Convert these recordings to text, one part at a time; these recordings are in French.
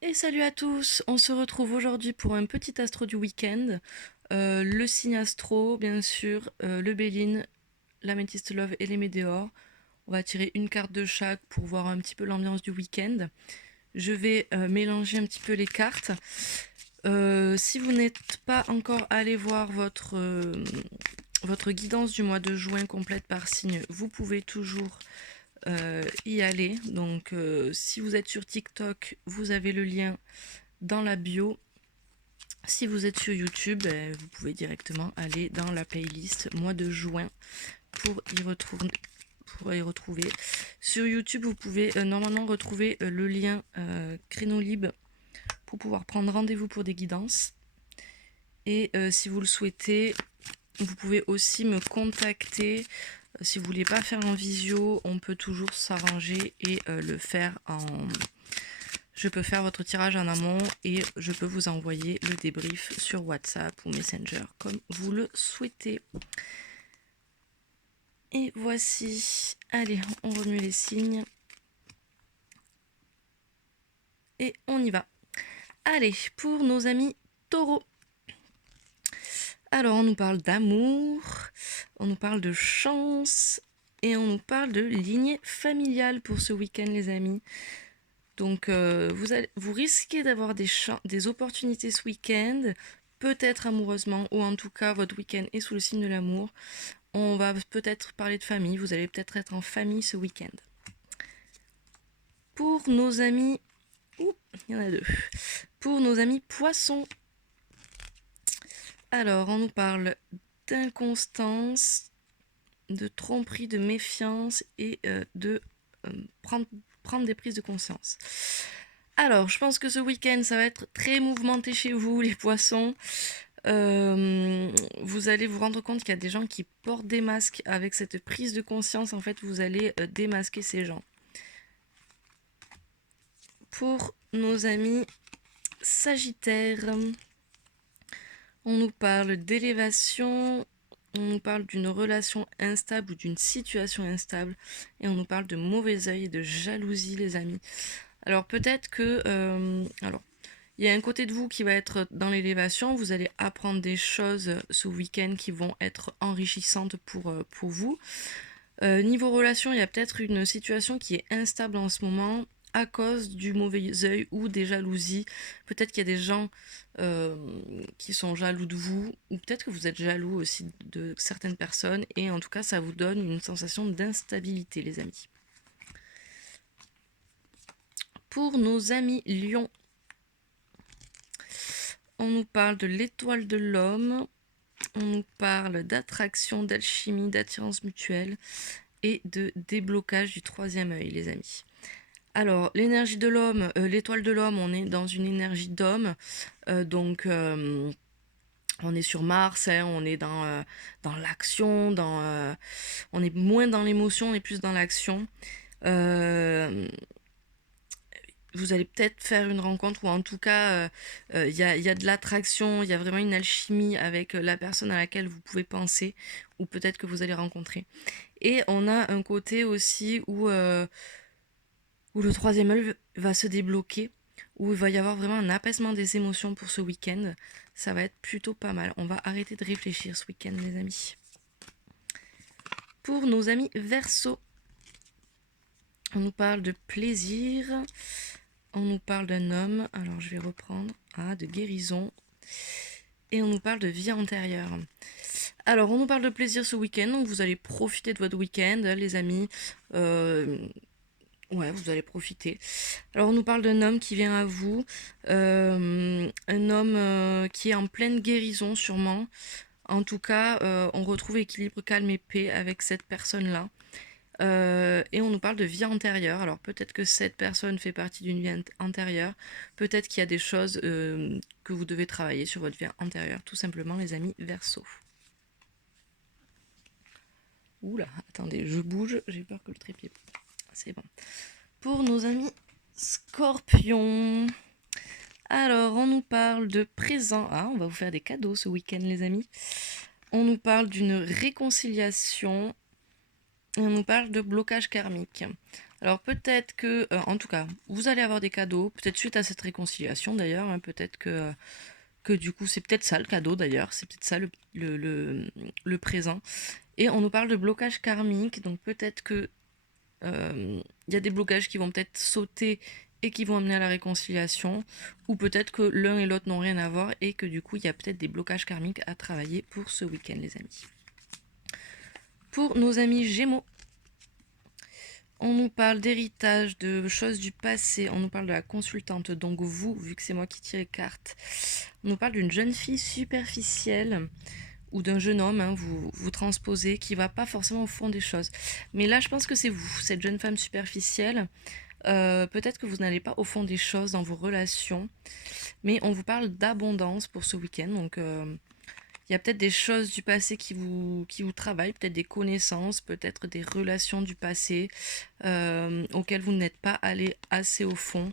Et salut à tous, on se retrouve aujourd'hui pour un petit astro du week-end. Le signe astro, bien sûr, le Béline, l'Améthyste Love et les Météores. On va tirer une carte de chaque pour voir un petit peu l'ambiance du week-end. Je vais mélanger un petit peu les cartes. Si vous n'êtes pas encore allé voir votre guidance du mois de juin complète par signe, vous pouvez toujours y aller. Donc si vous êtes sur TikTok, vous avez le lien dans la bio. Si vous êtes sur YouTube, vous pouvez directement aller dans la playlist mois de juin pour y retrouver. Sur YouTube, vous pouvez normalement retrouver le lien créneau libre pour pouvoir prendre rendez-vous pour des guidances. Et si vous le souhaitez, vous pouvez aussi me contacter. Si vous voulez pas faire en visio, on peut toujours s'arranger et le faire en... Je peux faire votre tirage en amont et je peux vous envoyer le débrief sur WhatsApp ou Messenger comme vous le souhaitez. Et voici, allez, on remue les signes. Et on y va. Allez, pour nos amis taureaux. Alors, on nous parle d'amour, on nous parle de chance et on nous parle de lignée familiale pour ce week-end, les amis. Donc, vous risquez d'avoir des opportunités ce week-end, peut-être amoureusement, ou en tout cas, votre week-end est sous le signe de l'amour. On va peut-être parler de famille, vous allez peut-être être en famille ce week-end. Pour nos amis... Ouh, il y en a deux. Pour nos amis poissons. Alors, on nous parle d'inconstance, de tromperie, de méfiance et de prendre des prises de conscience. Alors, je pense que ce week-end, ça va être très mouvementé chez vous, les poissons. Vous allez vous rendre compte qu'il y a des gens qui portent des masques. Avec cette prise de conscience, en fait, vous allez démasquer ces gens. Pour nos amis Sagittaires, on nous parle d'élévation, on nous parle d'une relation instable ou d'une situation instable, et on nous parle de mauvais œil et de jalousie, les amis. Alors peut-être que... il y a un côté de vous qui va être dans l'élévation, vous allez apprendre des choses ce week-end qui vont être enrichissantes pour vous. Niveau relation, il y a peut-être une situation qui est instable en ce moment à cause du mauvais œil ou des jalousies. Peut-être qu'il y a des gens qui sont jaloux de vous, ou peut-être que vous êtes jaloux aussi de certaines personnes, et en tout cas, ça vous donne une sensation d'instabilité, les amis. Pour nos amis lions, on nous parle de l'étoile de l'homme, on nous parle d'attraction, d'alchimie, d'attirance mutuelle et de déblocage du troisième œil, les amis. Alors, l'énergie de l'homme, l'étoile de l'homme, on est dans une énergie d'homme, donc on est sur Mars, hein, on est dans l'action, on est moins dans l'émotion, on est plus dans l'action. Vous allez peut-être faire une rencontre, ou en tout cas, il y a de l'attraction, il y a vraiment une alchimie avec la personne à laquelle vous pouvez penser, ou peut-être que vous allez rencontrer. Et on a un côté aussi où le troisième œil va se débloquer, où il va y avoir vraiment un apaisement des émotions pour ce week-end. Ça va être plutôt pas mal. On va arrêter de réfléchir ce week-end, les amis. Pour nos amis Verseau, on nous parle de plaisir, on nous parle d'un homme, alors je vais reprendre, de guérison, et on nous parle de vie antérieure. Alors, on nous parle de plaisir ce week-end, donc vous allez profiter de votre week-end, les amis. Ouais, vous allez profiter. Alors, on nous parle d'un homme qui vient à vous, un homme qui est en pleine guérison sûrement. En tout cas, on retrouve équilibre, calme et paix avec cette personne-là. Et on nous parle de vie antérieure. Alors peut-être que cette personne fait partie d'une vie antérieure. Peut-être qu'il y a des choses que vous devez travailler sur votre vie antérieure. Tout simplement, les amis Verseau. Oula, attendez, je bouge. J'ai peur que le trépied... C'est bon. Pour nos amis Scorpions. Alors, on nous parle de présent. On va vous faire des cadeaux ce week-end, les amis. On nous parle d'une réconciliation. Et on nous parle de blocage karmique. Alors peut-être que, en tout cas, vous allez avoir des cadeaux, peut-être suite à cette réconciliation d'ailleurs, hein, peut-être que du coup c'est peut-être ça le cadeau d'ailleurs, c'est peut-être ça le présent. Et on nous parle de blocage karmique, donc peut-être que il y a des blocages qui vont peut-être sauter et qui vont amener à la réconciliation, ou peut-être que l'un et l'autre n'ont rien à voir et que du coup il y a peut-être des blocages karmiques à travailler pour ce week-end les amis. Pour nos amis Gémeaux, on nous parle d'héritage, de choses du passé, on nous parle de la consultante, donc vous, vu que c'est moi qui tire les cartes, on nous parle d'une jeune fille superficielle ou d'un jeune homme, hein, vous transposez, qui va pas forcément au fond des choses. Mais là, je pense que c'est vous, cette jeune femme superficielle. Peut-être que vous n'allez pas au fond des choses dans vos relations, mais on vous parle d'abondance pour ce week-end, donc il y a peut-être des choses du passé qui vous travaillent, peut-être des connaissances, peut-être des relations du passé auxquelles vous n'êtes pas allé assez au fond.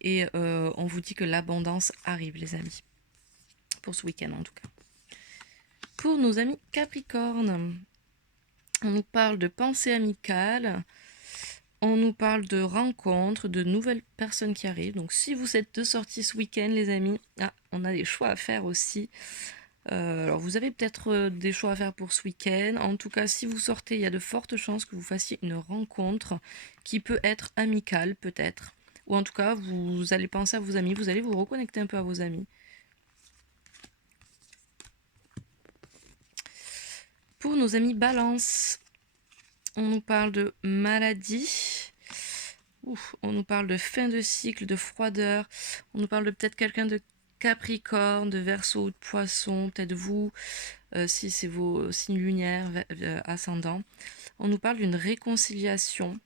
Et on vous dit que l'abondance arrive, les amis. Pour ce week-end, en tout cas. Pour nos amis Capricorne, on nous parle de pensée amicale. On nous parle de rencontres, de nouvelles personnes qui arrivent. Donc si vous êtes de sortie ce week-end, les amis, on a des choix à faire aussi. Alors vous avez peut-être des choix à faire pour ce week-end. En tout cas, si vous sortez, il y a de fortes chances que vous fassiez une rencontre qui peut être amicale peut-être. Ou en tout cas, vous allez penser à vos amis, vous allez vous reconnecter un peu à vos amis. Pour nos amis Balance, on nous parle de maladie. On nous parle de fin de cycle, de froideur. On nous parle de peut-être quelqu'un de Capricorne, de Verseau ou de Poisson, peut-être vous, si c'est vos signes lunaires, ascendants. On nous parle d'une réconciliation.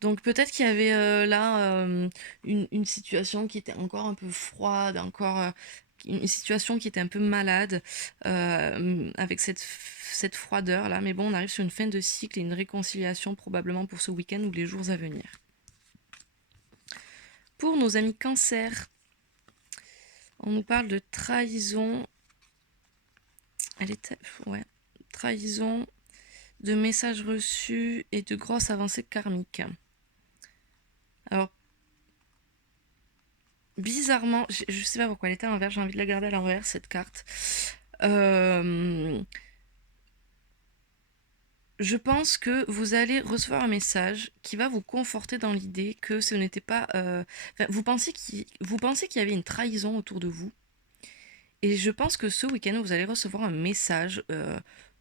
Donc peut-être qu'il y avait là une situation qui était encore un peu froide, encore une situation qui était un peu malade avec cette froideur là. Mais bon, on arrive sur une fin de cycle et une réconciliation probablement pour ce week-end ou les jours à venir. Pour nos amis Cancer, on nous parle de trahison. Ouais, trahison, de messages reçus et de grosses avancées karmiques. Alors, bizarrement, je sais pas pourquoi elle était à l'envers, j'ai envie de la garder à l'envers, cette carte. Je pense que vous allez recevoir un message qui va vous conforter dans l'idée que ce n'était pas... vous pensez qu'il y avait une trahison autour de vous. Et je pense que ce week-end, vous allez recevoir un message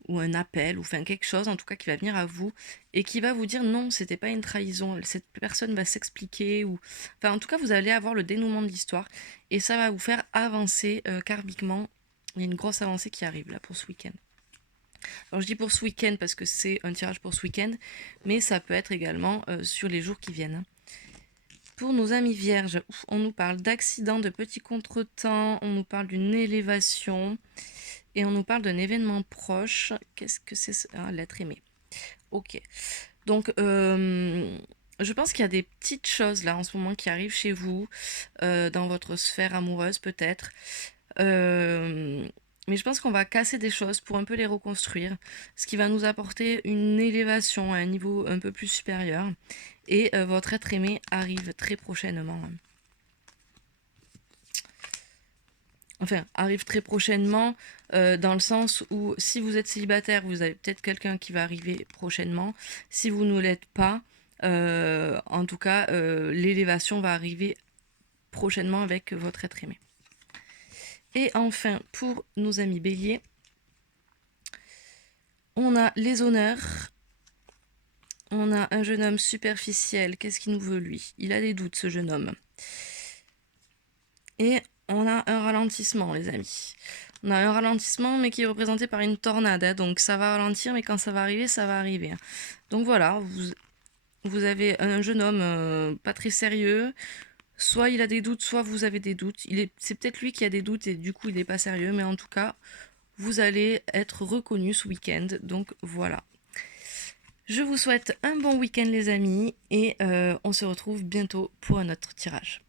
ou un appel, ou enfin quelque chose en tout cas qui va venir à vous et qui va vous dire non, c'était pas une trahison, cette personne va s'expliquer, ou enfin en tout cas vous allez avoir le dénouement de l'histoire et ça va vous faire avancer karmiquement. Il y a une grosse avancée qui arrive là pour ce week-end. Alors je dis pour ce week-end parce que c'est un tirage pour ce week-end, mais ça peut être également sur les jours qui viennent. Pour nos amis vierges, on nous parle d'accidents, de petits contretemps, on nous parle d'une élévation et on nous parle d'un événement proche. Qu'est-ce que c'est l'être aimé. Ok. Donc, je pense qu'il y a des petites choses là en ce moment qui arrivent chez vous, dans votre sphère amoureuse peut-être. Mais je pense qu'on va casser des choses pour un peu les reconstruire, ce qui va nous apporter une élévation à un niveau un peu plus supérieur. Et votre être aimé arrive très prochainement. Enfin, arrive très prochainement, dans le sens où si vous êtes célibataire, vous avez peut-être quelqu'un qui va arriver prochainement. Si vous ne l'êtes pas, en tout cas, l'élévation va arriver prochainement avec votre être aimé. Et enfin, pour nos amis béliers, on a les honneurs. On a un jeune homme superficiel. Qu'est-ce qu'il nous veut, lui? Il a des doutes, ce jeune homme. Et on a un ralentissement, les amis. On a un ralentissement, mais qui est représenté par une tornade. Hein. Donc ça va ralentir, mais quand ça va arriver, ça va arriver. Hein. Donc voilà, vous avez un jeune homme pas très sérieux. Soit il a des doutes, soit vous avez des doutes. C'est peut-être lui qui a des doutes et du coup il n'est pas sérieux. Mais en tout cas, vous allez être reconnu ce week-end. Donc voilà. Je vous souhaite un bon week-end les amis et on se retrouve bientôt pour un autre tirage.